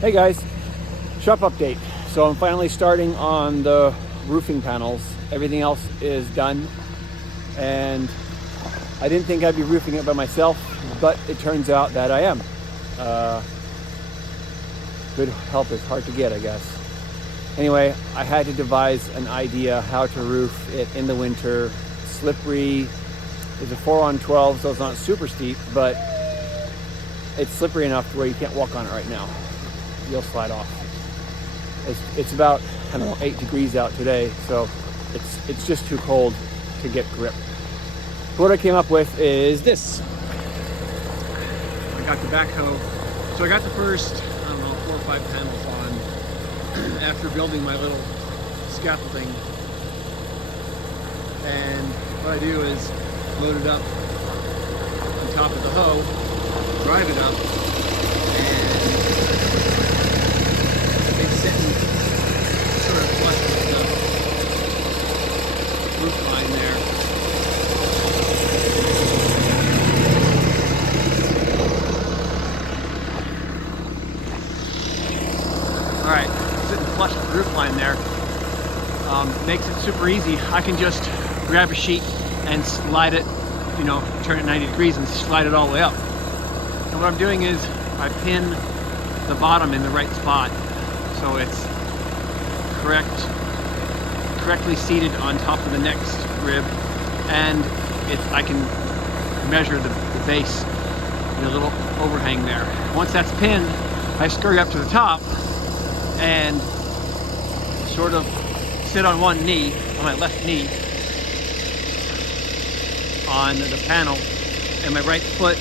Hey guys, shop update. So I'm finally starting on the roofing panels. Everything else is done, and I didn't think I'd be roofing it by myself, but it turns out that I am. Good help is hard to get, I guess. Anyway, I had to devise an idea how to roof it in the winter. Slippery. It's a 4-on-12, so it's not super steep, but it's slippery enough to where you can't walk on it right now. You'll slide off. It's about, I don't know, 8 degrees out today, so it's just too cold to get grip. What I came up with is this. I got the backhoe. So I got the first, I don't know, 4 or 5 panels on after building my little scaffolding. And what I do is load it up on top of the hoe, drive it up, and it's sitting sort of flush with the roof line there. Alright, sitting flush with the roof line there. Makes it super easy. I can just grab a sheet and slide it, you know, turn it 90 degrees and slide it all the way up. And what I'm doing is I pin the bottom in the right spot so it's correctly seated on top of the next rib, and I can measure the base, the little overhang there. Once that's pinned, I scurry up to the top and sort of sit on one knee, on my left knee, on the panel, and my right foot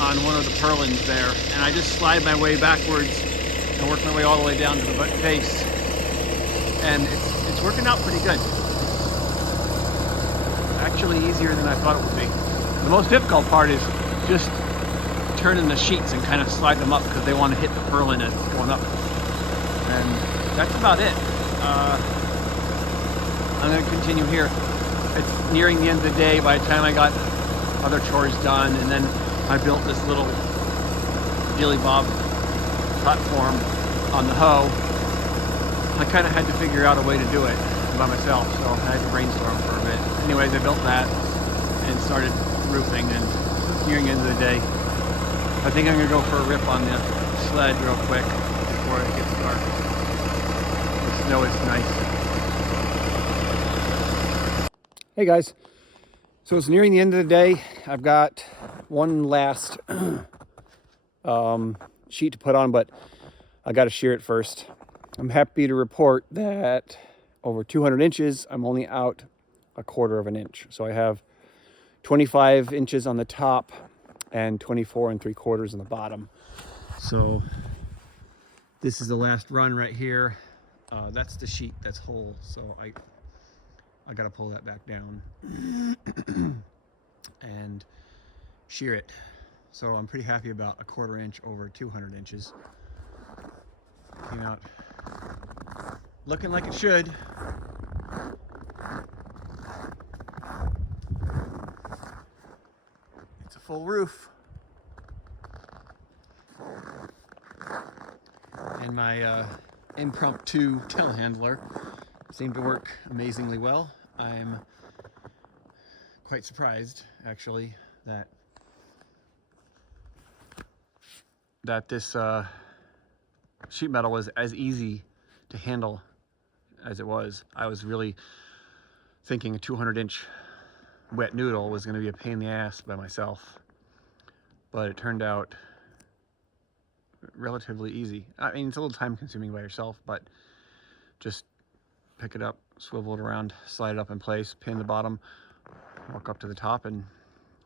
on one of the purlins there, and I just slide my way backwards and work my way all the way down to the base, and it's working out pretty good. Actually easier than I thought it would be. The most difficult part is just turning the sheets and kind of slide them up because they want to hit the purlin as it's going up, and that's about it. I'm going to continue here. It's nearing the end of the day by the time I got other chores done, and then I built this little dilly bob platform on the hoe. I kind of had to figure out a way to do it by myself, so I had to brainstorm for a bit. Anyways, I built that and started roofing, and it's nearing the end of the day. I think I'm going to go for a rip on the sled real quick before it gets dark. The snow is nice. Hey guys, so it's nearing the end of the day. I've got one last sheet to put on, but I got to shear it first. I'm happy to report that over 200 inches, I'm only out 1/4 of an inch. So I have 25 inches on the top and 24 3/4 on the bottom. So this is the last run right here. That's the sheet that's whole, so I got to pull that back down and shear it. So I'm pretty happy about 1/4 inch over 200 inches. Came out looking like it should. It's a full roof. And my impromptu telehandler seemed to work amazingly well. I'm quite surprised, actually, that this sheet metal was as easy to handle as it was. I was really thinking a 200-inch wet noodle was going to be a pain in the ass by myself, but it turned out relatively easy. I mean, it's a little time consuming by yourself, but just pick it up, swivel it around, slide it up in place, pin the bottom, walk up to the top, and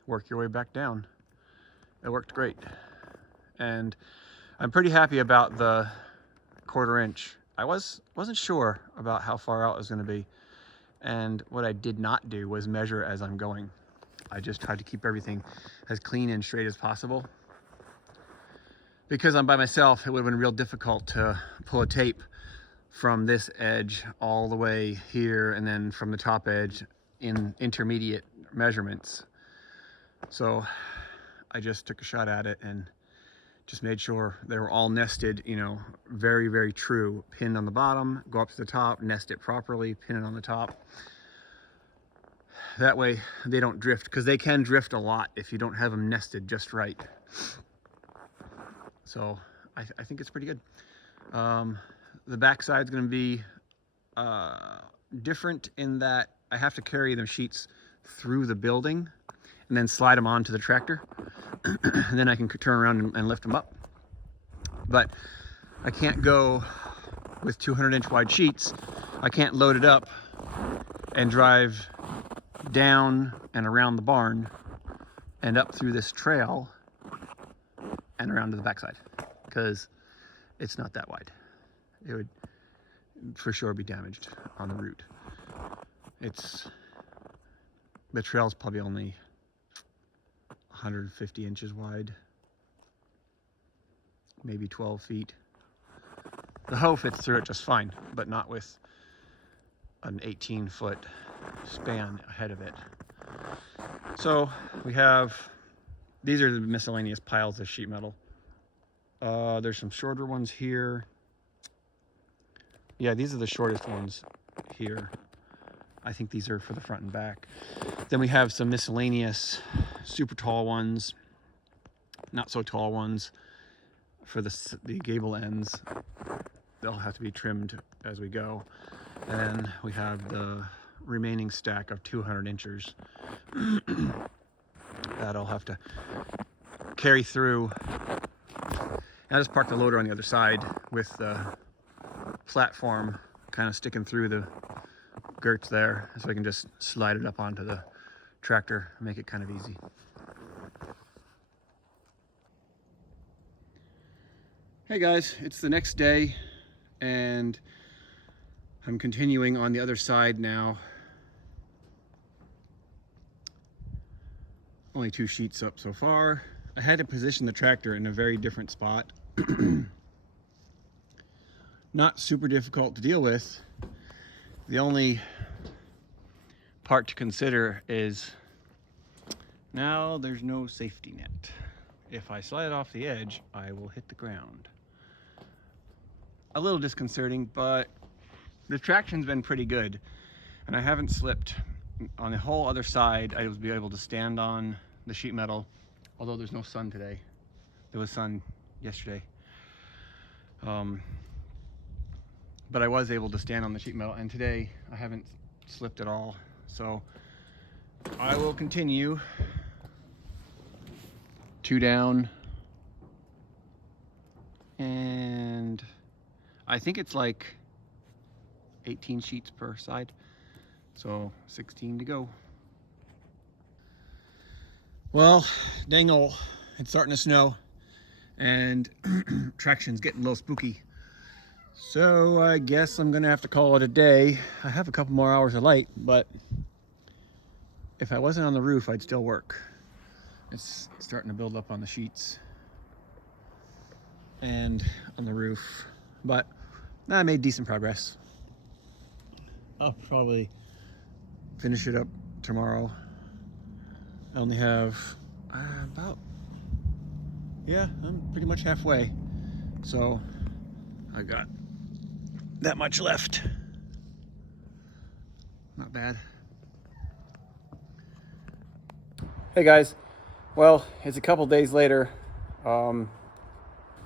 work your way back down. It worked great. And I'm pretty happy about the 1/4 inch. I wasn't sure about how far out it was going to be, and what I did not do was measure as I'm going. I just tried to keep everything as clean and straight as possible. Because I'm by myself, it would have been real difficult to pull a tape from this edge all the way here, and then from the top edge in intermediate measurements. So I just took a shot at it and Just made sure they were all nested, you know, very, very true. Pinned on the bottom, go up to the top, nest it properly, pin it on the top. That way they don't drift, because they can drift a lot if you don't have them nested just right. So I think it's pretty good. The back side's going to be different in that I have to carry the sheets through the building and then slide them onto the tractor. And then I can turn around and lift them up. But I can't go with 200-inch wide sheets. I can't load it up and drive down and around the barn and up through this trail and around to the backside, because it's not that wide. It would for sure be damaged on the route. The trail's probably only 150 inches wide, maybe 12 feet. The hoe fits through it just fine, but not with an 18-foot span ahead of it. So we have, these are the miscellaneous piles of sheet metal. There's some shorter ones here. Yeah, these are the shortest ones here. I think these are for the front and back. Then we have some miscellaneous super tall ones, not so tall ones for the gable ends. They'll have to be trimmed as we go. And then we have the remaining stack of 200 inchers that I'll have to carry through. And I just parked the loader on the other side with the platform kind of sticking through the girts there, so I can just slide it up onto the tractor and make it kind of easy. Hey guys, it's the next day and I'm continuing on the other side now. Only 2 sheets up so far. I had to position the tractor in a very different spot. Not super difficult to deal with. The only part to consider is now there's no safety net. If I slide off the edge, I will hit the ground. A little disconcerting, but the traction's been pretty good and I haven't slipped. On the whole other side, I was able to stand on the sheet metal, although there's no sun today. There was sun yesterday. But I was able to stand on the sheet metal, and today I haven't slipped at all. So I will continue 2 down, and I think it's like 18 sheets per side, so 16 to go. Well, dang ol', it's starting to snow and traction's getting a little spooky. So I guess I'm gonna have to call it a day. I have a couple more hours of light, but if I wasn't on the roof, I'd still work. It's starting to build up on the sheets and on the roof, but I made decent progress. I'll probably finish it up tomorrow. I only have I'm pretty much halfway. So I got that much left. Not bad. Hey guys, well, it's a couple days later.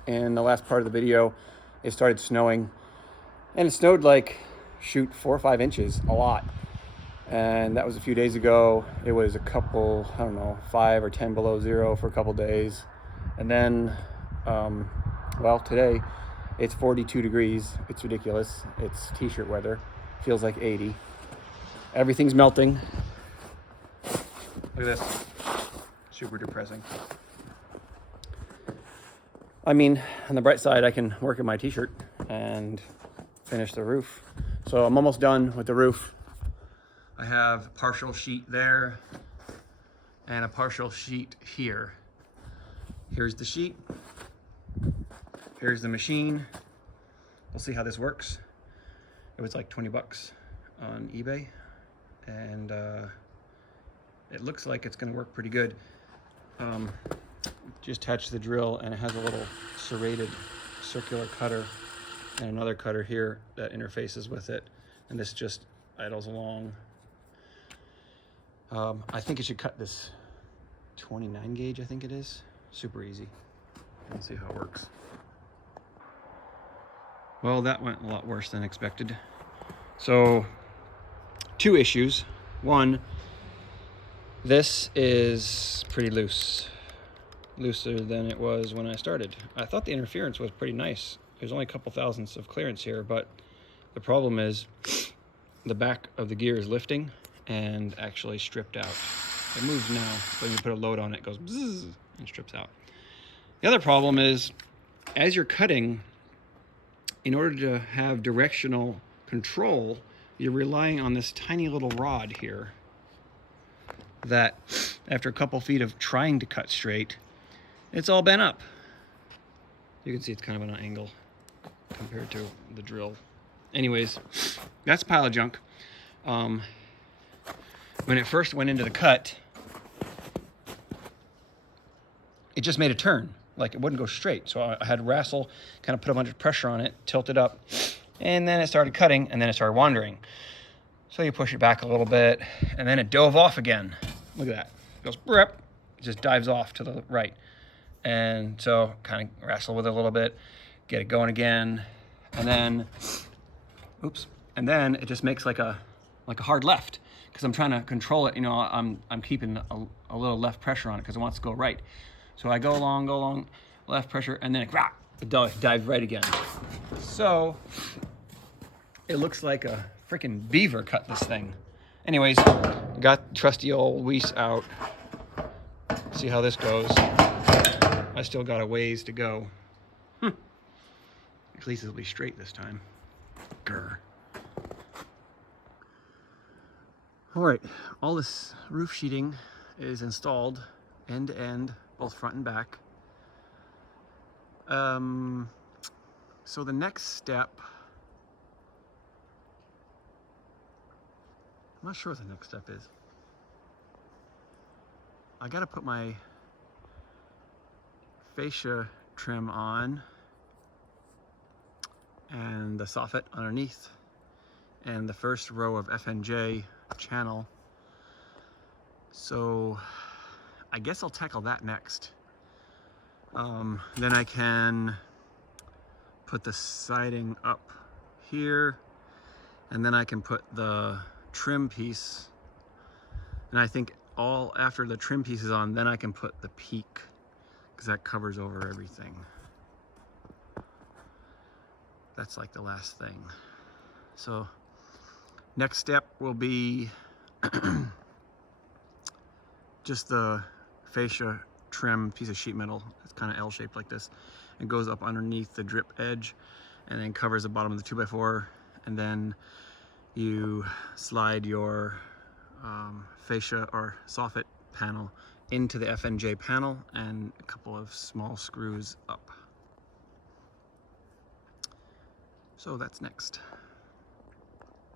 In the last part of the video, it started snowing, and it snowed like, shoot, 4 or 5 inches, a lot. And that was a few days ago. It was a couple, I don't know, 5 or 10 below zero for a couple days. And then, well, today it's 42 degrees. It's ridiculous. It's t-shirt weather. Feels like 80. Everything's melting. Look at this. Super depressing. I mean, on the bright side, I can work in my t-shirt and finish the roof. So I'm almost done with the roof. I have a partial sheet there and a partial sheet here. Here's the sheet. Here's the machine. We'll see how this works. It was like 20 bucks on eBay, and it looks like it's gonna work pretty good. just attached to the drill, and it has a little serrated circular cutter and another cutter here that interfaces with it, and this just idles along. I think it should cut this 29 gauge, I think it is. Super easy. Let's see how it works. Well, that went a lot worse than expected. So, two issues. One, this is pretty loose. Looser than it was when I started. I thought the interference was pretty nice. There's only a couple thousandths of clearance here, but the problem is the back of the gear is lifting and actually stripped out. It moves now, but when you put a load on it, it goes bzzz and strips out. The other problem is, as you're cutting, in order to have directional control, you're relying on this tiny little rod here that, after a couple feet of trying to cut straight, it's all bent up. You can see it's kind of an angle compared to the drill. Anyways, that's a pile of junk. When it first went into the cut, it just made a turn. Like, it wouldn't go straight. So I had to wrestle, kind of put a bunch of pressure on it, tilt it up, and then it started cutting, and then it started wandering. So you push it back a little bit, and then it dove off again. Look at that. It goes, brip, it just dives off to the right. And so kind of wrestle with it a little bit, get it going again, and then, oops, and then it just makes like a hard left, because I'm trying to control it. You know, I'm keeping a little left pressure on it because it wants to go right. So I go along, left pressure, and then it dives right again. So it looks like a freaking beaver cut this thing. Anyways, got trusty old Weiss out. See how this goes. I still got a ways to go. At least it'll be straight this time. Grr. All right, all this roof sheeting is installed end to end, both front and back. So the next step, I'm not sure what the next step is. I gotta put my fascia trim on and the soffit underneath and the first row of FNJ channel. So I guess I'll tackle that next. Then I can put the siding up here, and then I can put the trim piece, and I think all after the trim piece is on, then I can put the peak, because that covers over everything. That's like the last thing. So next step will be just the fascia trim piece of sheet metal. It's kind of L-shaped like this. It goes up underneath the drip edge and then covers the bottom of the 2x4, and then you slide your fascia or soffit panel into the FNJ panel and a couple of small screws up. So that's next.